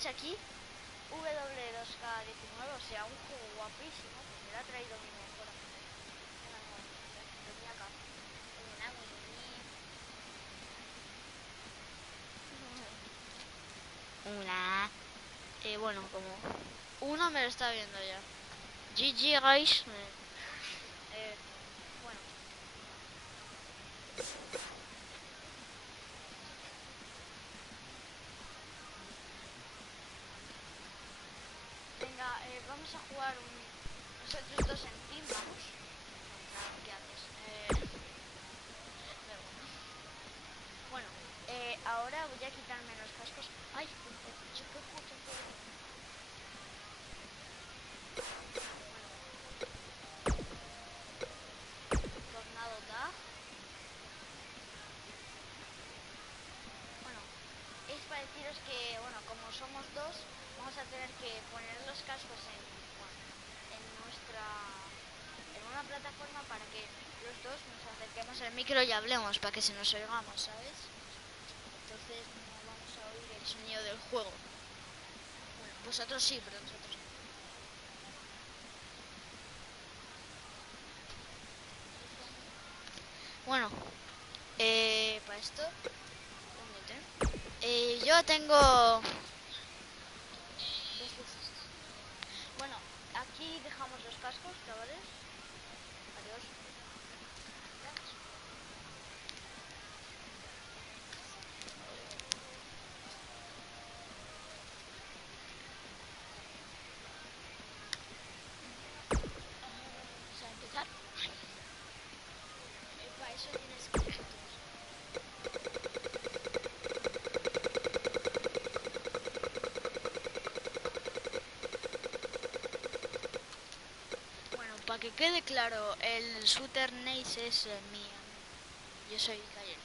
veis aquí, W2K19, o sea, un juego guapísimo, que me lo ha traído mi mejor amigo. Una. Bueno, como uno me lo está viendo ya. GG, guys. Bueno. Venga, vamos a jugar nosotros dos en team, vamos. Nada, ¿qué haces? Bueno, ahora voy a quitarme los cascos. ¡Ay! ¡Qué puto juego! Tornado tag. Bueno, es para deciros que, bueno, como somos dos, vamos a tener que poner los cascos en una plataforma para que los dos nos acerquemos al micro y hablemos, para que se nos oigamos, ¿sabes? Entonces no vamos a oír el sonido del juego. Bueno, vosotros sí, pero nosotros no. Bueno, para esto, yo tengo... Bueno, aquí dejamos los cascos, chavales. Adiós. Vamos a empezar. Para eso tienes que... Para que quede claro, el shooter Nace es mío. Yo soy Callerball.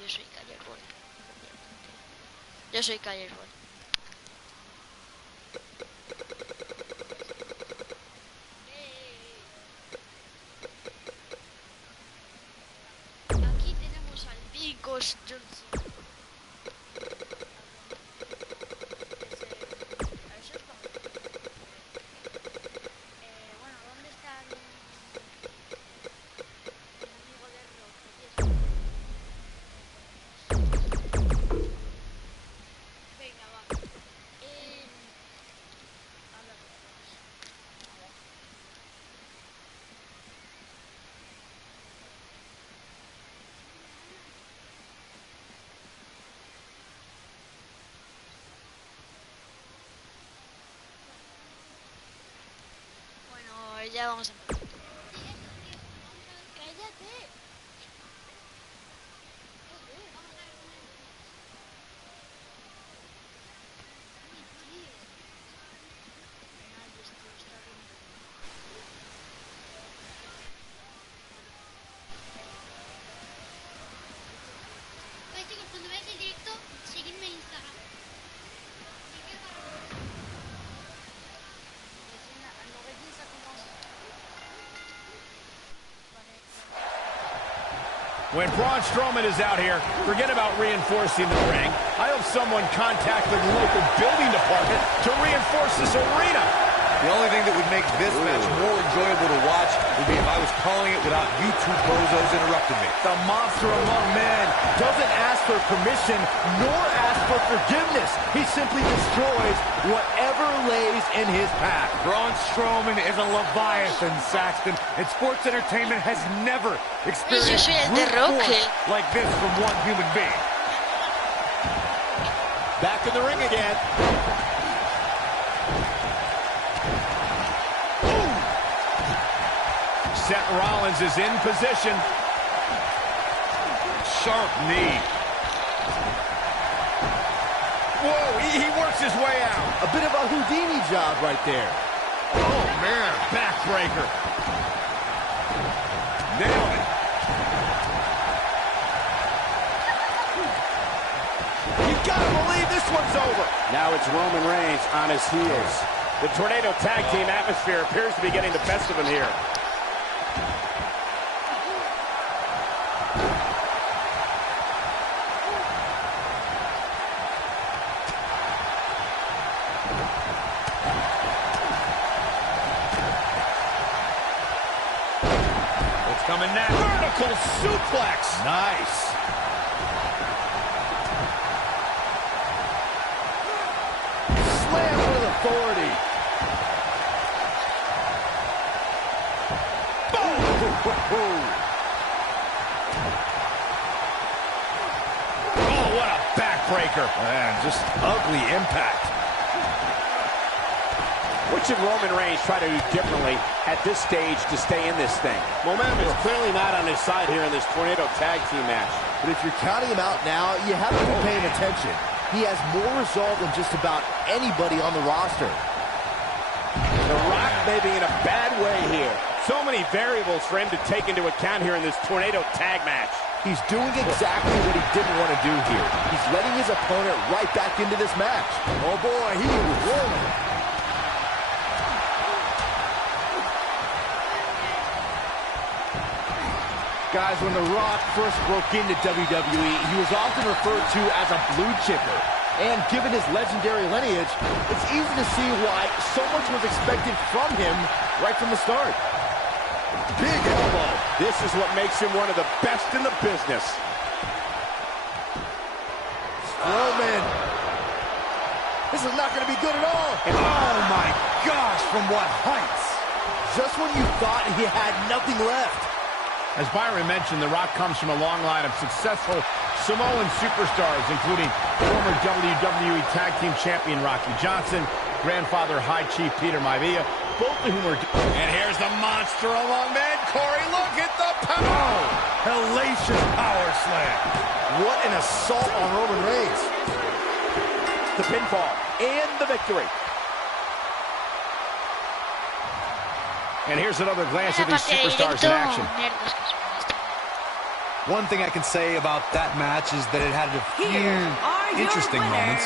Yo soy Callerball. Yo soy Callerball. Aquí tenemos al Vicos Johnson. Ya vamos a empezar. ¡Cállate! Chicos, cuando veáis el directo, seguidme en Instagram. When Braun Strowman is out here, forget about reinforcing the ring. I hope someone contacted the local building department to reinforce this arena. The only thing that would make this match more enjoyable to watch would be if I was calling it without you two bozos interrupting me. The monster among men doesn't ask for permission nor ask for forgiveness. He simply destroys whatever lays in his path. Braun Strowman is a Leviathan, Saxton, and sports entertainment has never experienced brute force like this from one human being. Back in the ring again. Seth Rollins is in position. Sharp knee. Whoa, he works his way out. A bit of a Houdini job right there. Oh, man. Backbreaker. Nailed it. You gotta believe this one's over. Now it's Roman Reigns on his heels. The Tornado Tag Team atmosphere appears to be getting the best of him here. Coming now. Vertical suplex. Nice. Slam with authority. Oh, what a backbreaker. Man, just ugly impact. What should Roman Reigns try to do differently at this stage to stay in this thing? Momentum is clearly not on his side here in this Tornado Tag Team match. But if you're counting him out now, you have to be paying attention. He has more resolve than just about anybody on the roster. The Rock may be in a bad way here. So many variables for him to take into account here in this Tornado Tag match. He's doing exactly what he didn't want to do here. He's letting his opponent right back into this match. Oh boy, he was rolling. Guys, when The Rock first broke into WWE, he was often referred to as a blue chipper. And given his legendary lineage, it's easy to see why so much was expected from him right from the start. Big elbow. This is what makes him one of the best in the business. Roman. This is not going to be good at all. And oh my gosh, from what heights. Just when you thought he had nothing left. As Byron mentioned, The Rock comes from a long line of successful Samoan superstars, including former WWE Tag Team Champion Rocky Johnson, grandfather High Chief Peter Maivia, both of whom are... And here's the monster among men, Corey. Look at the power! Oh, hellacious power slam. What an assault on Roman Reigns. The pinfall and the victory. And here's another glance at these superstars in action. One thing I can say about that match is that it had a few interesting moments.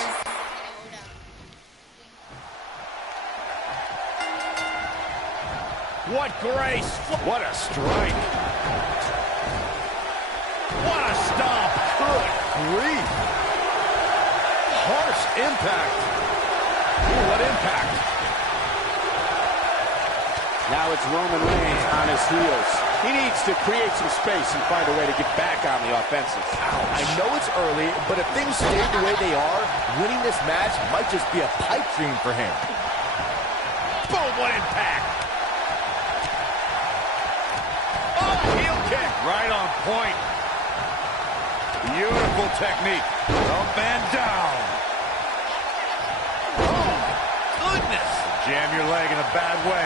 What grace! What a strike! What a stomp! Good grief. Harsh impact. Ooh, what impact! Now it's Roman Reigns on his heels. He needs to create some space and find a way to get back on the offensive. I know it's early, but if things stay the way they are, winning this match might just be a pipe dream for him. Boom, what impact! Oh, heel kick! Right on point. Beautiful technique. Up and down. Oh, my goodness! Jam your leg in a bad way.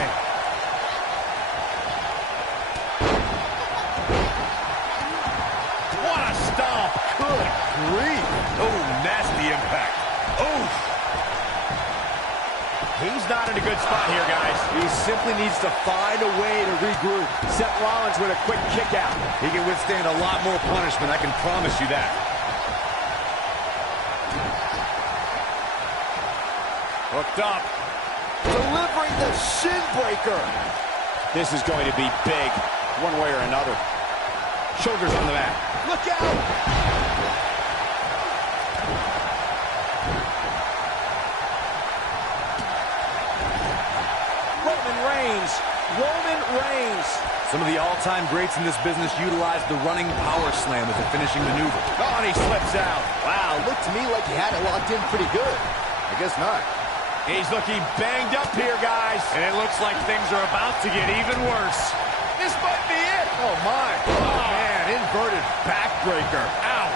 Good grief. Oh, nasty impact. Oh. He's not in a good spot here, guys. He simply needs to find a way to regroup. Seth Rollins with a quick kick out. He can withstand a lot more punishment, I can promise you that. Hooked up. Delivering the shin breaker. This is going to be big, one way or another. Shoulders on the mat. Look out! Roman Reigns. Some of the all-time greats in this business utilized the running power slam as a finishing maneuver. Oh, and he slips out. Wow, looked to me like he had it locked in pretty good. I guess not. He's looking banged up here, guys. And it looks like things are about to get even worse. This might be it. Oh, my. Oh, man, inverted backbreaker. Ow.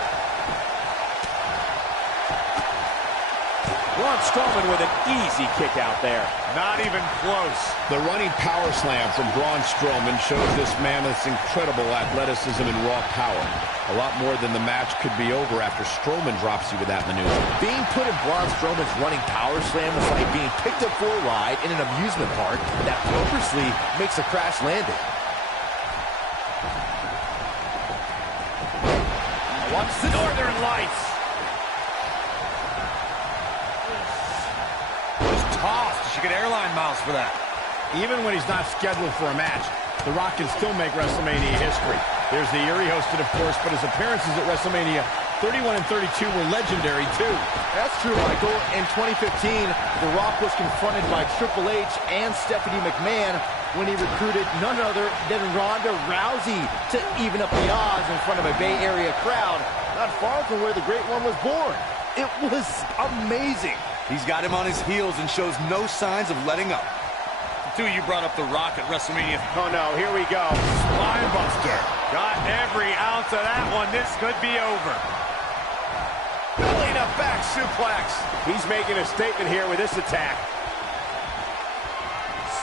Braun Strowman with an easy kick out there. Not even close. The running power slam from Braun Strowman shows this mammoth's incredible athleticism and raw power. A lot more than the match could be over after Strowman drops you with that maneuver. Being put in Braun Strowman's running power slam is like being picked up for a ride in an amusement park that purposely makes a crash landing. Watch the Northern Lights. Tossed. She get airline miles for that. Even when he's not scheduled for a match, The Rock can still make WrestleMania history. There's the year he hosted, of course, but his appearances at WrestleMania 31 and 32 were legendary, too. That's true, Michael. In 2015, The Rock was confronted by Triple H and Stephanie McMahon when he recruited none other than Ronda Rousey to even up the odds in front of a Bay Area crowd, not far from where the Great One was born. It was amazing. He's got him on his heels and shows no signs of letting up. Two, you brought up The Rock at WrestleMania. Oh, no, here we go. Spine buster. Got every ounce of that one. This could be over. Belly to back suplex. He's making a statement here with this attack.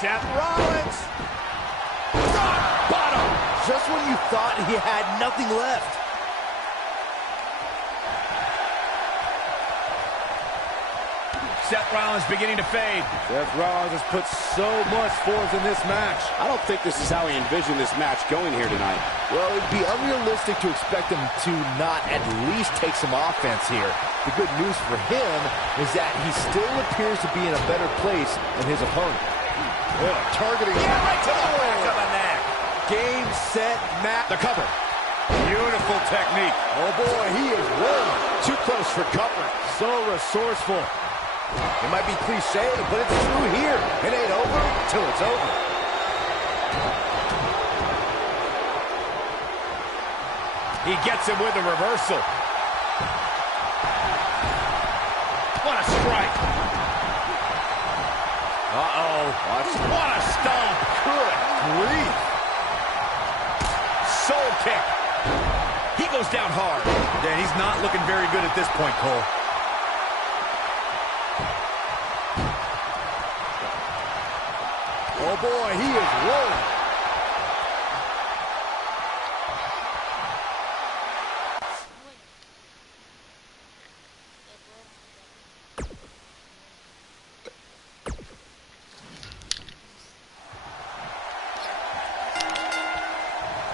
Seth Rollins. Rock bottom. Just when you thought he had nothing left. Seth Rollins beginning to fade. Seth Rollins has put so much forth in this match. I don't think this is how he envisioned this match going here tonight. Well, it'd be unrealistic to expect him to not at least take some offense here. The good news for him is that he still appears to be in a better place than his opponent. Targeting. Yeah, right to the back of the neck. Game, set, match. The cover. Beautiful technique. Oh, boy, he is rolling. Too close for cover. So resourceful. It might be cliche, but it's true here. It ain't over till it's over. He gets him with a reversal. What a strike. Uh-oh. What a stomp. Good grief. Soul kick. He goes down hard. Yeah, he's not looking very good at this point, Cole. Oh, boy, he is rolling.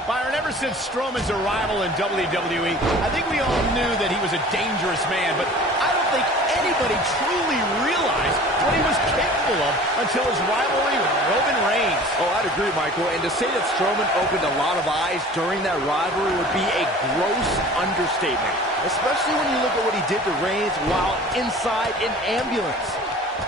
Byron, ever since Strowman's arrival in WWE, I think we all knew that he was a dangerous man, but I don't think anybody truly realized what he was capable of until his rivalry with Roman Reigns. Oh, I'd agree, Michael. And to say that Strowman opened a lot of eyes during that rivalry would be a gross understatement, especially when you look at what he did to Reigns while inside an ambulance.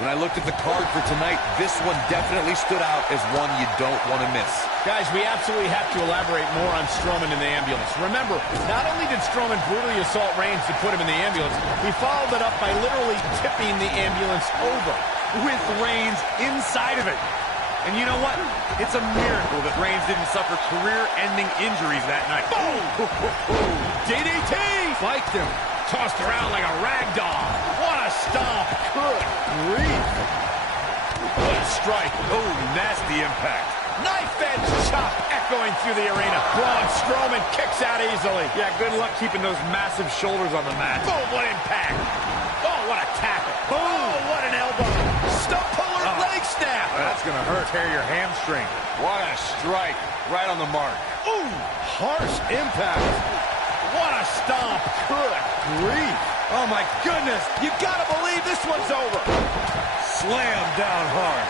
When I looked at the card for tonight, this one definitely stood out as one you don't want to miss. Guys, we absolutely have to elaborate more on Strowman in the ambulance. Remember, not only did Strowman brutally assault Reigns to put him in the ambulance, he followed it up by literally tipping the ambulance over With Reigns inside of it. And you know what? It's a miracle that Reigns didn't suffer career-ending injuries that night. Boom! DDT! Spiked him. Tossed around like a rag doll. What a stomp. Good grief. What a strike. Oh, nasty impact. Knife edge chop echoing through the arena. Braun Strowman kicks out easily. Yeah, good luck keeping those massive shoulders on the mat. Boom, what impact. Oh, what a tackle. Boom, oh, what an elbow. Stump puller, leg snap. That's going to hurt. Tear your hamstring. What a strike. Right on the mark. Ooh, harsh impact. What a stomp. Good grief. Oh, my goodness. You gotta believe this one's over. Slam down hard.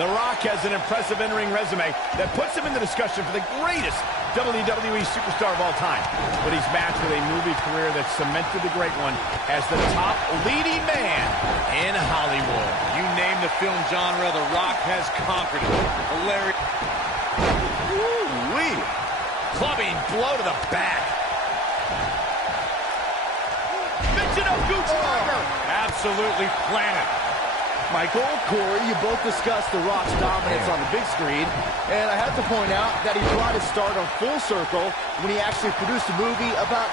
The Rock has an impressive in-ring resume that puts him in the discussion for the greatest WWE superstar of all time. But he's matched with a movie career that cemented the Great One as the top leading man in Hollywood. You name the film genre, The Rock has conquered it. Hilarious. Woo-wee. Clubbing blow to the back. Michinoku driver. Absolutely planted. Michael, Corey, you both discussed The Rock's dominance on the big screen, and I have to point out that he brought his stardom full circle when he actually produced a movie about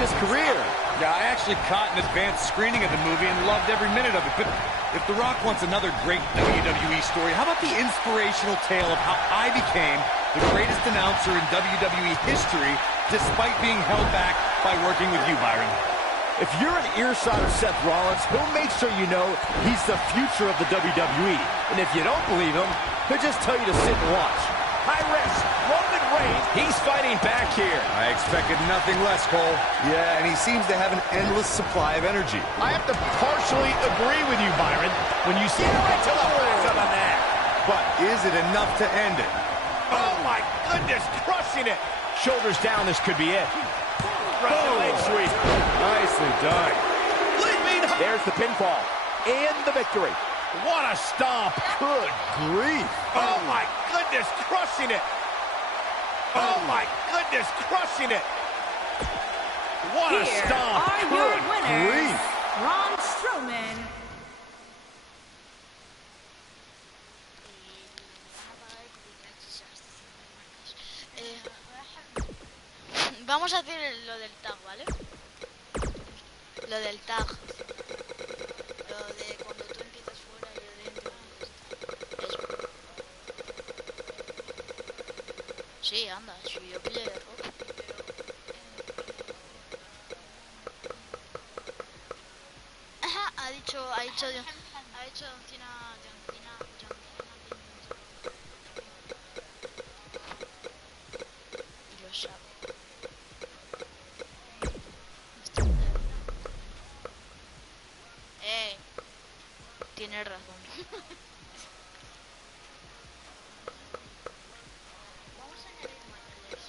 his career. Yeah, I actually caught an advanced screening of the movie and loved every minute of it. But if The Rock wants another great WWE story, how about the inspirational tale of how I became the greatest announcer in WWE history despite being held back by working with you, Byron? If you're an earshot of Seth Rollins, he'll make sure you know he's the future of the WWE. And if you don't believe him, he'll just tell you to sit and watch. High risk. Roman Reigns. He's fighting back here. I expected nothing less, Cole. Yeah, and he seems to have an endless supply of energy. I have to partially agree with you, Byron, when you see Right to the back of the neck. But is it enough to end it? Oh, my goodness. Crushing it. Shoulders down, this could be it. Russian leg sweep. Nicely done. There's the pinfall and the victory. What a stomp. Good grief. Oh, my goodness, crushing it. Oh, my goodness, crushing it. What a Here stomp. are your winners, Braun Strowman. Vamos a hacer lo del tag, ¿vale? Lo del tag. Lo de cuando tú empiezas fuera y yo dentro. Eso. Sí, anda, si yo pillé de ropa. Ajá, ha dicho Don Cena, y lo sabe. Tienes razón. Vamos a añadir marcadores.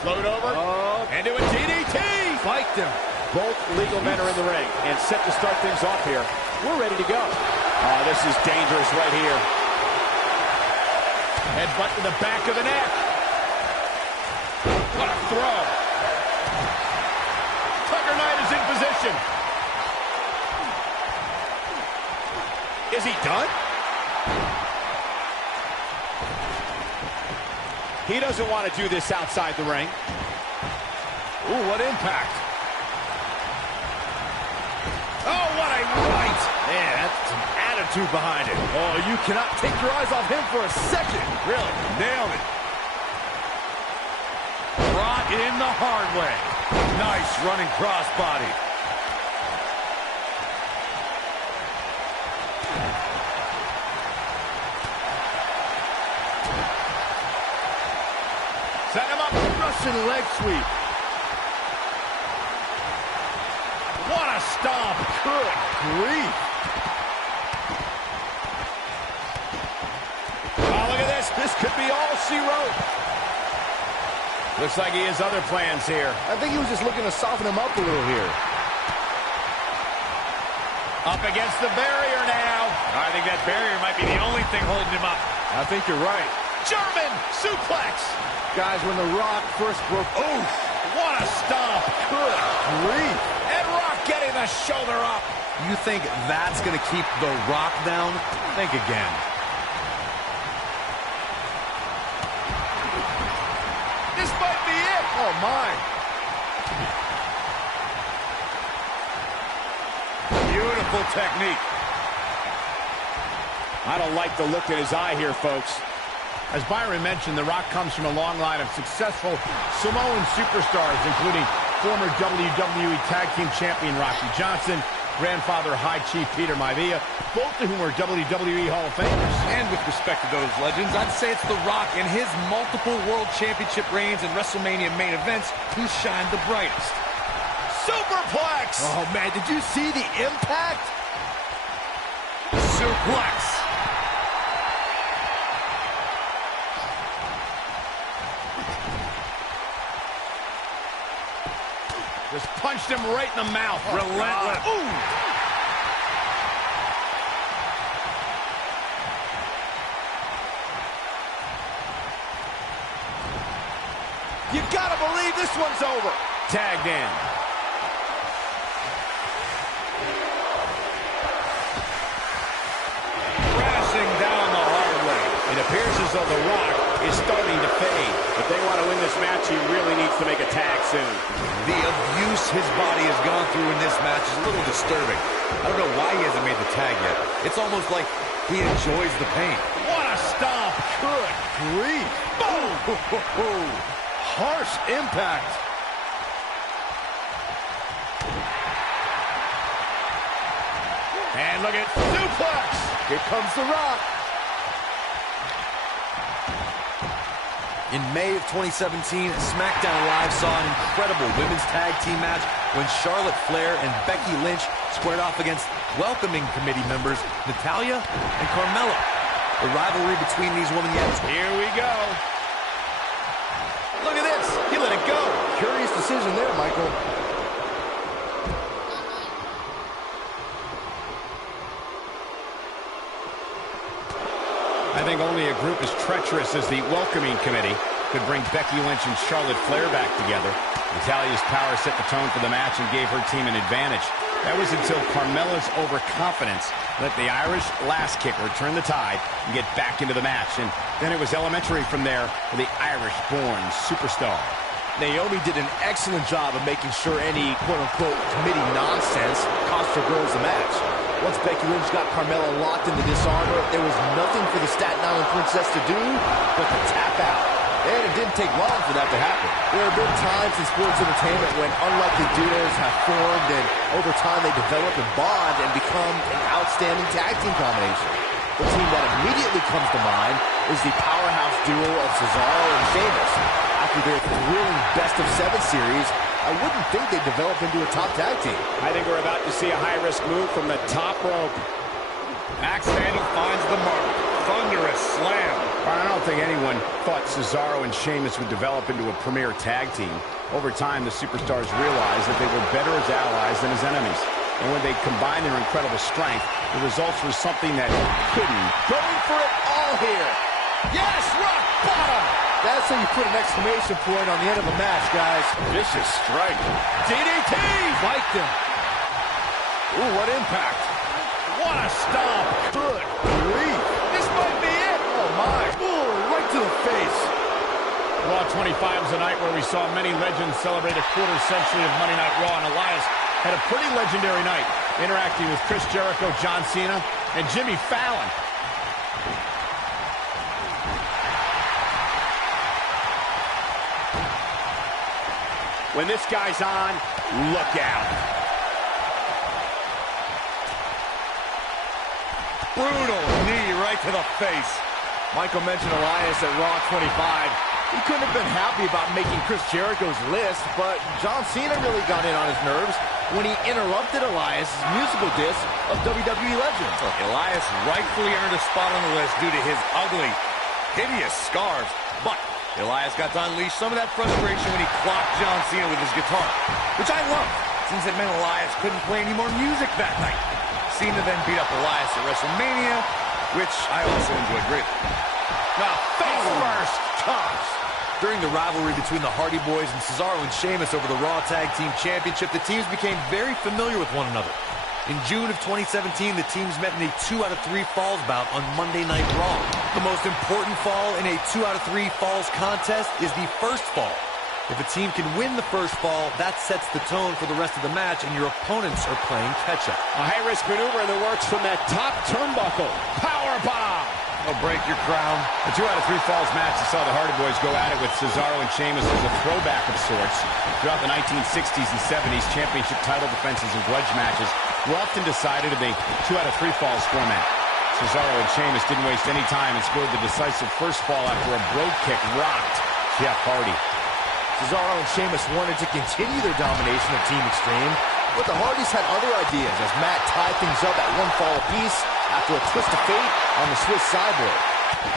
Float over. Into a DDT. Spiked him. Both legal men are in the ring and set to start things off here. We're ready to go. Oh, this is dangerous right here. Headbutt to the back of the neck. What a throw. Tucker Knight is in position. Is he done? He doesn't want to do this outside the ring. Ooh, what impact. Oh, what a right. Man, that's some attitude behind it. Oh, you cannot take your eyes off him for a second. Really, nailed it. Brought in the hard way. Nice running crossbody. Set him up. Russian leg sweep. What a stomp. Good grief. Oh, look at this. This could be all she wrote. Looks like he has other plans here. I think he was just looking to soften him up a little here. Up against the barrier now. I think that barrier might be the only thing holding him up. I think you're right. German suplex. Guys, when The Rock first broke... Oh, what a stomp. Good grief. And Rock getting the shoulder up. You think that's going to keep The Rock down? Think again. This might be it. Oh, my. Beautiful technique. I don't like the look in his eye here, folks. As Byron mentioned, The Rock comes from a long line of successful Samoan superstars, including former WWE Tag Team Champion Rocky Johnson, grandfather High Chief Peter Maivia, both of whom are WWE Hall of Famers. And with respect to those legends, I'd say it's The Rock and his multiple World Championship reigns and WrestleMania main events who shine the brightest. Superplex! Oh, man, did you see the impact? Suplex. Just punched him right in the mouth. Oh, relentless. Ooh! You gotta believe this one's over. Tagged in. Crashing down the hard way. It appears as though The Rock is starting to fade. If they want to win this match, he really needs to make a tag soon. The abuse his body has gone through in this match is a little disturbing. I don't know why he hasn't made the tag yet. It's almost like he enjoys the pain. What a stomp! Good grief. Boom! Harsh impact. And look at suplex! Here comes The Rock. In May of 2017, SmackDown Live saw an incredible women's tag team match when Charlotte Flair and Becky Lynch squared off against welcoming committee members Natalya and Carmella. The rivalry between these women yet. Here we go. Look at this. He let it go. Curious decision there, Michael. I think only a group as treacherous as the welcoming committee could bring Becky Lynch and Charlotte Flair back together. Natalya's power set the tone for the match and gave her team an advantage. That was until Carmella's overconfidence let the Irish lass kicker turn the tide and get back into the match. And then it was elementary from there for the Irish-born superstar. Naomi did an excellent job of making sure any quote-unquote committee nonsense cost her girls the match. Once Becky Lynch got Carmella locked in the disarmor, there was nothing for the Staten Island Princess to do but to tap out. And it didn't take long for that to happen. There have been times in sports entertainment when unlikely duos have formed and over time they develop and bond and become an outstanding tag team combination. The team that immediately comes to mind is the powerhouse duo of Cesaro and Sheamus. After their thrilling best-of-7 series, I wouldn't think they'd develop into a top tag team. I think we're about to see a high-risk move from the top rope. Axe handle finds the mark. Thunderous slam. I don't think anyone thought Cesaro and Sheamus would develop into a premier tag team. Over time, the superstars realized that they were better as allies than as enemies. And when they combined their incredible strength, the results were something that couldn't. Going for it all here. Yes, rock bottom. That's how you put an exclamation point on the end of a match, guys. Vicious strike. DDT! Spiked him. Ooh, what impact. What a stomp. Good grief. This might be it. Oh, my. Ooh, right to the face. Raw 25 was a night where we saw many legends celebrate a quarter century of Monday Night Raw, and Elias had a pretty legendary night, interacting with Chris Jericho, John Cena, and Jimmy Fallon. When this guy's on, look out. Brutal knee right to the face. Michael mentioned Elias at Raw 25. He couldn't have been happy about making Chris Jericho's list, but John Cena really got in on his nerves when he interrupted Elias' musical diss of WWE legends. Look, Elias rightfully earned a spot on the list due to his ugly, hideous scars, but Elias got to unleash some of that frustration when he clocked John Cena with his guitar, which I loved, since it meant Elias couldn't play any more music that night. Cena then beat up Elias at WrestleMania, which I also enjoyed greatly. Now, face first, tops. During the rivalry between the Hardy Boys and Cesaro and Sheamus over the Raw Tag Team Championship, the teams became very familiar with one another. In June of 2017, the teams met in a 2 out of 3 falls bout on Monday Night Raw. The most important fall in a 2 out of 3 falls contest is the first fall. If a team can win the first fall, that sets the tone for the rest of the match, and your opponents are playing catch-up. A high-risk maneuver in the works from that top turnbuckle. Powerbomb! Oh, break your crown. The 2 out of 3 falls match that saw the Hardy Boys go at it with Cesaro and Sheamus as a throwback of sorts. Throughout the 1960s and 70s, championship title defenses and grudge matches were often decided in the 2 out of 3 falls format. Cesaro and Sheamus didn't waste any time and scored the decisive first fall after a brogue kick rocked Jeff Hardy. Cesaro and Sheamus wanted to continue their domination of Team Extreme, but the Hardys had other ideas as Matt tied things up at 1 fall apiece after a twist of fate on the Swiss sideboard.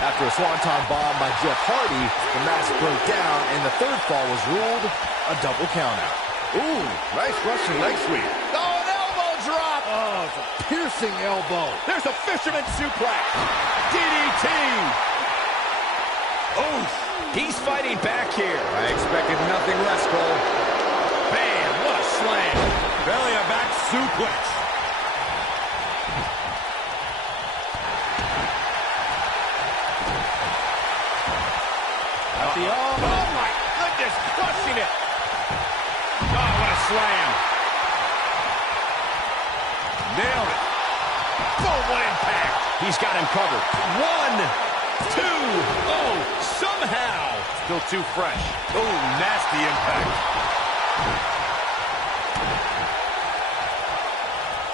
After a swanton bomb by Jeff Hardy, the match broke down and the 3rd fall was ruled a double countout. Ooh, nice Russian leg sweep. Oh, an elbow drop! Oh, it's a piercing elbow. There's a fisherman suplex. DDT! Oof! He's fighting back here. I expected nothing less, Cole. Bam! What a slam! Belly to back suplex. Oh, my goodness, crushing it. Oh, what a slam. Nailed it. Boom, what impact. He's got him covered. 1, 2. Oh, somehow. Still too fresh. Oh, nasty impact.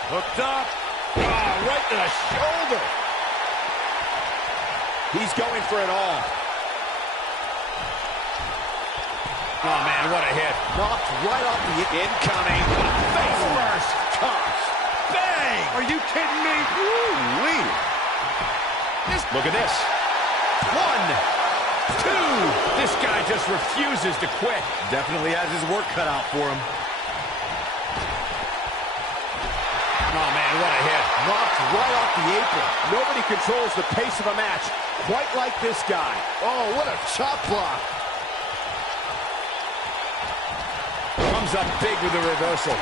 Hooked up. Oh, right to the shoulder. He's going for it all. Oh, man, what a hit. Knocked right off the Incoming. Face first. Gosh. Bang. Are you kidding me? Woo-wee. Look at this. 1, 2. This guy just refuses to quit. Definitely has his work cut out for him. Oh, man, what a hit. knocked right off the apron. Nobody controls the pace of a match quite like this guy. Oh, what a chop block. Comes up big with the reversal.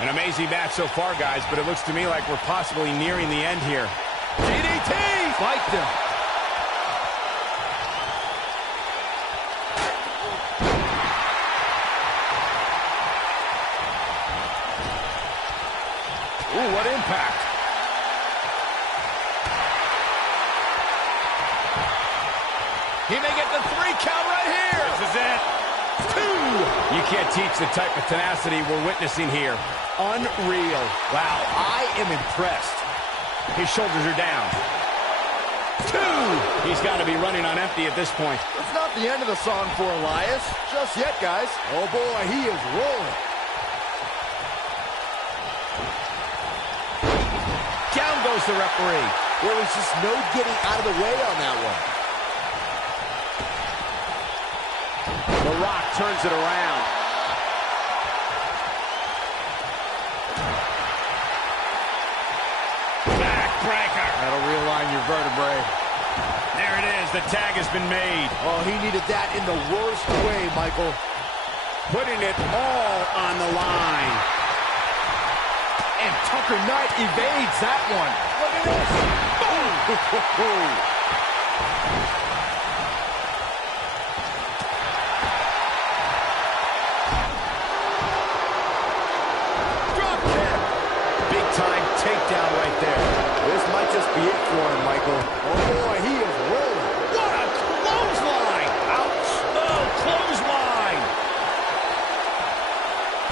An amazing match so far, guys, but it looks to me like we're possibly nearing the end here. DDT! Spiked him. Ooh, what impact. He may get the 3 count right here. This is it. 2. You can't teach the type of tenacity we're witnessing here. Unreal. Wow, I am impressed. His shoulders are down. 2. He's got to be running on empty at this point. It's not the end of the song for Elias. Just yet, guys. Oh, boy, he is rolling. Down goes the referee. There was just no getting out of the way on that one. The Rock turns it around. Backbreaker. That'll realign your vertebrae. There it is. The tag has been made. Oh, he needed that in the worst way, Michael. Putting it all on the line. And Tucker Knight evades that one. Look at this. Boom. Drop kick. Big time takedown right there. This might just be it for him, Michael. Oh, boy, he is rolling. What a clothesline. Ouch. Oh, clothesline.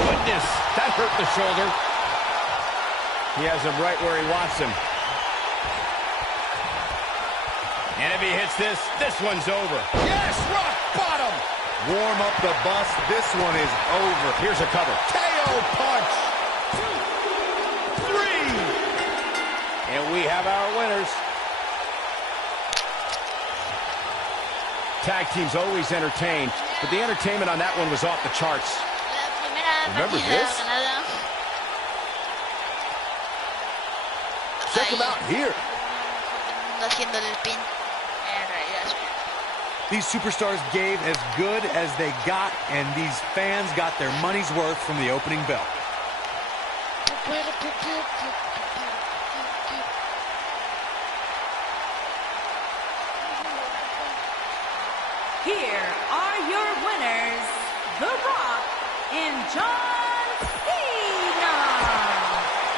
Goodness, that hurt the shoulder. He has him right where he wants him. And if he hits this, this one's over. Yes, rock bottom. Warm up the bus. This one is over. Here's a cover. KO punch. 2, 3. And we have our winners. Tag team's always entertained, but the entertainment on that one was off the charts. Remember this? Check him out here. These superstars gave as good as they got, and these fans got their money's worth from the opening bell. Here are your winners, The Rock and John Cena.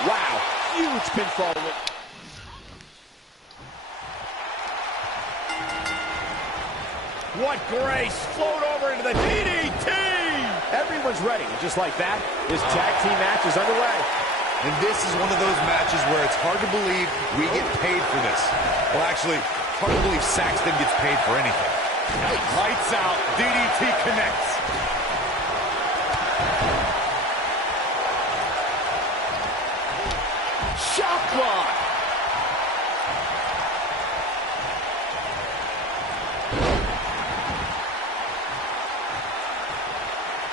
Wow, huge pinfall win. What grace! Float over into the DDT! Everyone's ready. Just like that, this tag team match is underway. And this is one of those matches where it's hard to believe we get paid for this. Well, actually, hard to believe Saxton gets paid for anything. Nice. Lights out. DDT connects. Shot block.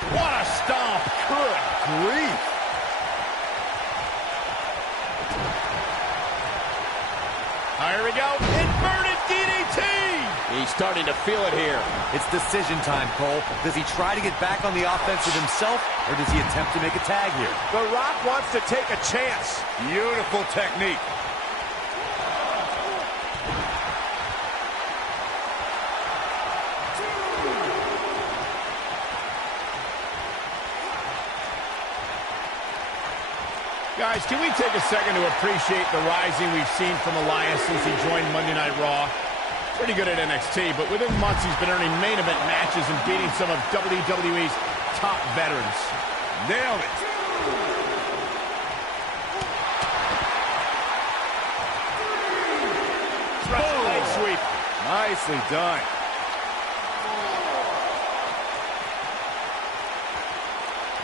What a stomp! Good grief. Here we go. Inverted DDT! He's starting to feel it here. It's decision time, Cole. Does he try to get back on the offensive himself, or does he attempt to make a tag here? The Rock wants to take a chance. Beautiful technique. Guys, can we take a second to appreciate the rising we've seen from Elias since he joined Monday Night Raw? Pretty good at NXT, but within months he's been earning main event matches and beating some of WWE's top veterans. Nailed it. Russian leg sweep. Nicely done.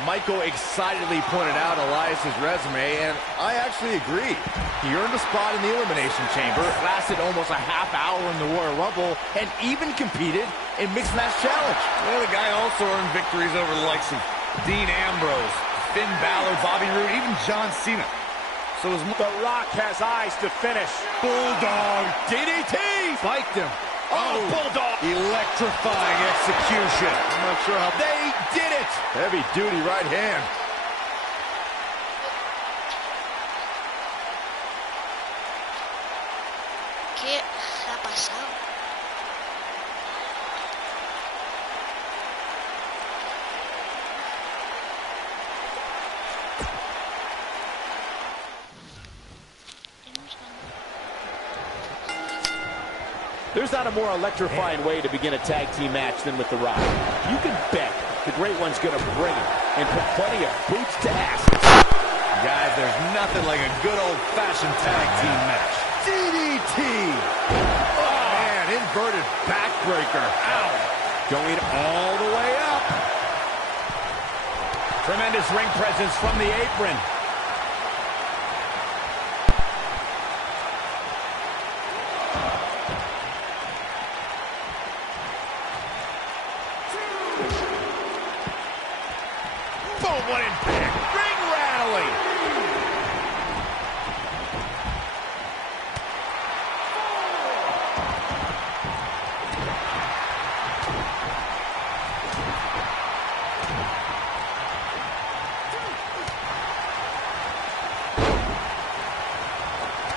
Michael excitedly pointed out Elias' resume, and I actually agree. He earned a spot in the Elimination Chamber, lasted almost a half hour in the Royal Rumble, and even competed in Mixed Match Challenge. Well, the guy also earned victories over the likes of Dean Ambrose, Finn Balor, Bobby Roode, even John Cena. So The Rock has eyes to finish. Bulldog. DDT! Spiked him. Oh, Bulldog. Electrifying execution. I'm not sure how they did it. Heavy duty right hand. ¿Qué ha pasado? There's not a more electrifying way to begin a tag team match than with The Rock. You can bet the Great One's going to bring it and put plenty of boots to ass. Guys, there's nothing like a good old-fashioned tag team match. DDT! Oh, man, inverted backbreaker. Ow! Going all the way up. Tremendous ring presence from the apron. Boom, what impact. Ring rattling.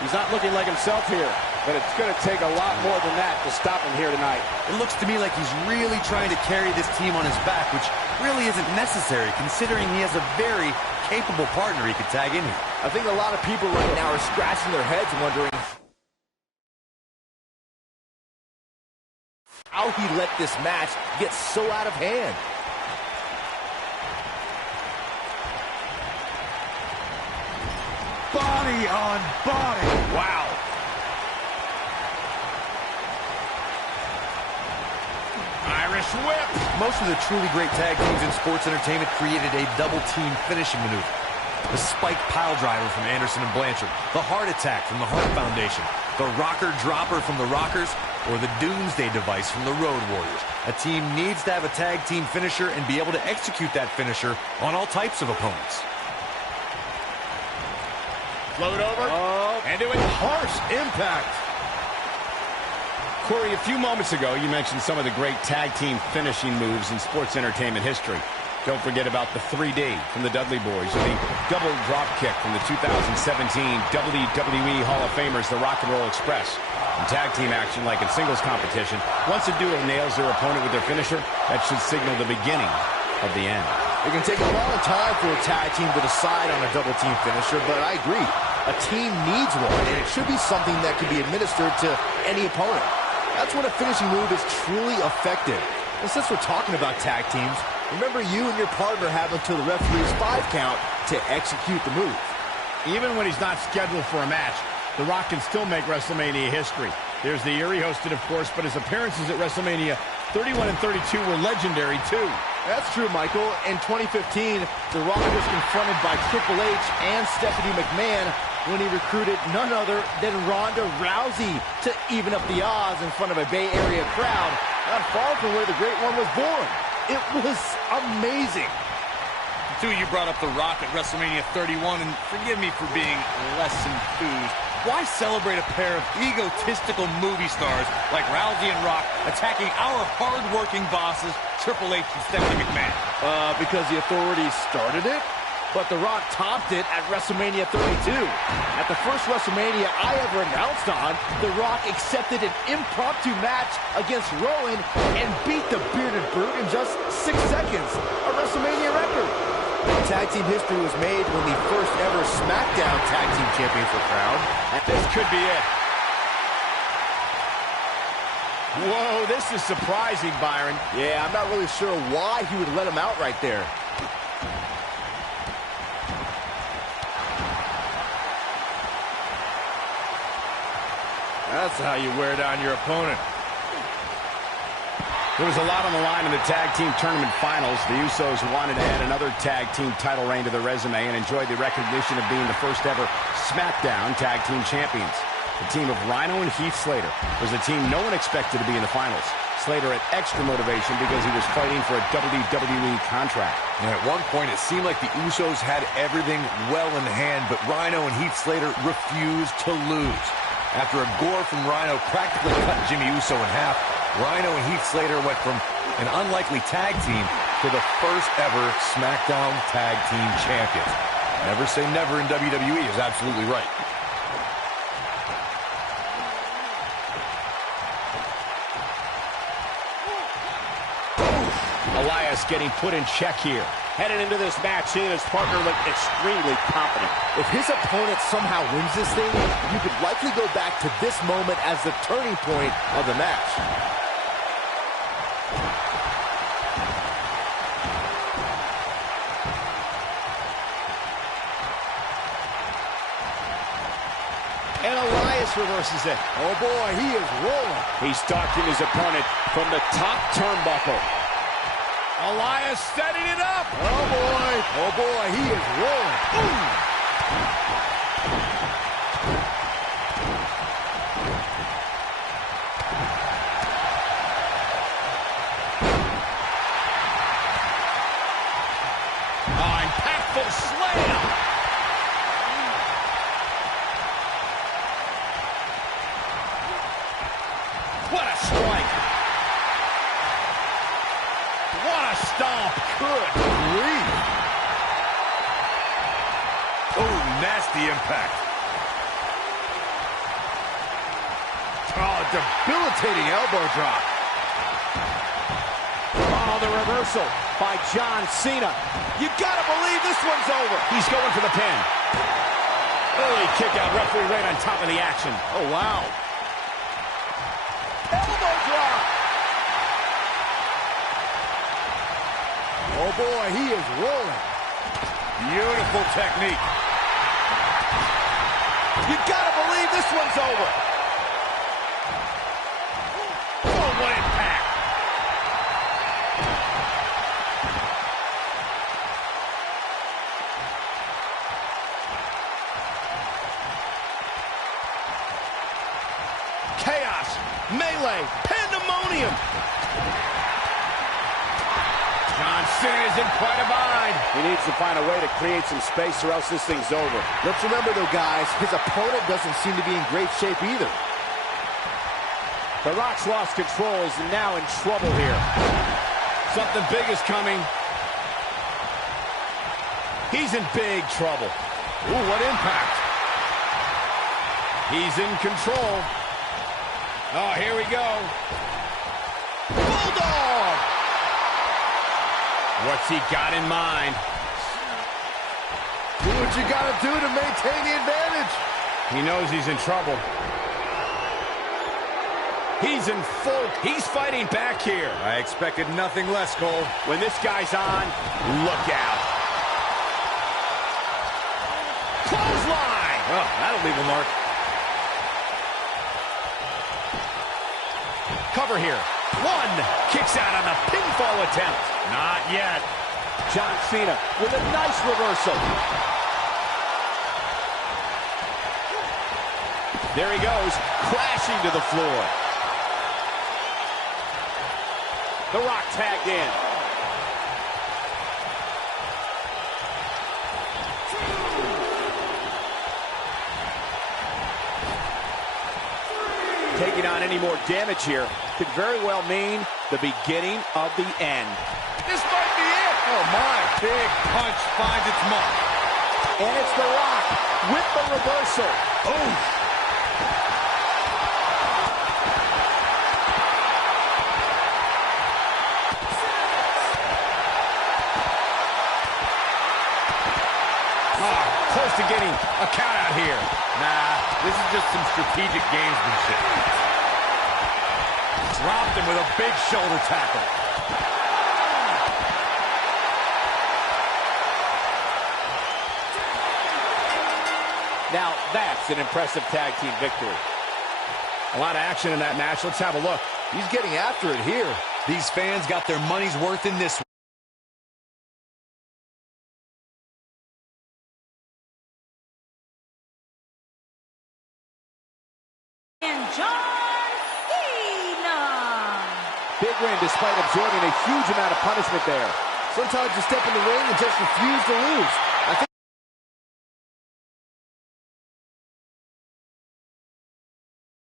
He's not looking like himself here, but it's going to take a lot more than that to stop him here tonight. It looks to me like he's really trying to carry this team on his back, which really isn't necessary, considering he has a very capable partner he could tag in here. I think a lot of people right now are scratching their heads wondering how he let this match get so out of hand. Body on body. Wow. Irish whip. Most of the truly great tag teams in sports entertainment created a double-team finishing maneuver. The spike pile driver from Anderson and Blanchard, the heart attack from the Hart Foundation, the rocker dropper from the Rockers, or the Doomsday device from the Road Warriors. A team needs to have a tag team finisher and be able to execute that finisher on all types of opponents. Float over. And do it. Harsh impact. Corey, a few moments ago, you mentioned some of the great tag team finishing moves in sports entertainment history. Don't forget about the 3D from the Dudley Boys, or the double drop kick from the 2017 WWE Hall of Famers, the Rock and Roll Express. In tag team action, like in singles competition, once a duo nails their opponent with their finisher, that should signal the beginning of the end. It can take a long time for a tag team to decide on a double team finisher, but I agree. A team needs one, and it should be something that can be administered to any opponent. That's when a finishing move is truly effective. And since we're talking about tag teams, remember you and your partner have until the referee's 5 count to execute the move. Even when he's not scheduled for a match, The Rock can still make WrestleMania history. There's the year he hosted, of course, but his appearances at WrestleMania 31 and 32 were legendary, too. That's true, Michael. In 2015, The Rock was confronted by Triple H and Stephanie McMahon when he recruited none other than Ronda Rousey to even up the odds in front of a Bay Area crowd, not far from where the Great One was born. It was amazing. Two, you brought up The Rock at WrestleMania 31, and forgive me for being less enthused. Why celebrate a pair of egotistical movie stars like Rousey and Rock attacking our hard-working bosses, Triple H and Stephanie McMahon? Because the authorities started it, but The Rock topped it at WrestleMania 32. At the first WrestleMania I ever announced on, The Rock accepted an impromptu match against Rowan and beat the Bearded Brute in just 6 seconds, a WrestleMania record. Tag team history was made when the first ever SmackDown Tag Team Champions were crowned. This could be it. Whoa, this is surprising, Byron. Yeah, I'm not really sure why he would let him out right there. That's how you wear down your opponent. There was a lot on the line in the Tag Team Tournament Finals. The Usos wanted to add another Tag Team title reign to their resume and enjoyed the recognition of being the first ever SmackDown Tag Team Champions. The team of Rhino and Heath Slater was a team no one expected to be in the finals. Slater had extra motivation because he was fighting for a WWE contract. And at one point, it seemed like the Usos had everything well in hand, but Rhino and Heath Slater refused to lose. After a gore from Rhino practically cut Jimmy Uso in half, Rhino and Heath Slater went from an unlikely tag team to the first ever SmackDown Tag Team Champions. Never say never in WWE is absolutely right. Elias getting put in check here. Headed into this match, he and his partner look extremely confident. If his opponent somehow wins this thing, you could likely go back to this moment as the turning point of the match. And Elias reverses it. Oh boy, he is rolling. He's stalking his opponent from the top turnbuckle. Elias setting it up. Oh boy, he is rolling. Ooh. Oh, impactful slam. What a strike. What a stomp. Good grief. Oh, nasty impact. Oh, debilitating elbow drop. Oh, the reversal by John Cena. You gotta believe this one's over. He's going for the pin. Early kick out, referee right on top of the action. Oh, wow. Elbow drop. Oh boy, he is rolling. Beautiful technique. You gotta believe this one's over. Oh, what impact. Chaos, melee, pandemonium. John Cena is in quite a bind. He needs to find a way to create some space or else this thing's over. Let's remember, though, guys, his opponent doesn't seem to be in great shape either. The Rock's lost control, is now in trouble here. Something big is coming. He's in big trouble. Ooh, what impact. He's in control. Oh, here we go. Bulldog! What's he got in mind? Do what you gotta do to maintain the advantage. He knows he's in trouble. He's in full. He's fighting back here. I expected nothing less, Cole. When this guy's on, look out. Clothesline! Oh, that'll leave a mark. Cover here. One. Kicks out on the pinfall attempt. Not yet. John Cena with a nice reversal. There he goes, crashing to the floor. The Rock tagged in. taking on any more damage here could very well mean the beginning of the end. This might be it. Oh, my. Big punch finds its mark. And it's The Rock with the reversal. Oof. Close to getting a count out here. Nah, this is just some strategic gamesmanship. Dropped him with a big shoulder tackle. Now that's an impressive tag team victory. A lot of action in that match. Let's have a look. He's getting after it here. These fans got their money's worth in this one. And John Cena. Big win despite absorbing a huge amount of punishment there. Sometimes you step in the ring and just refuse to lose.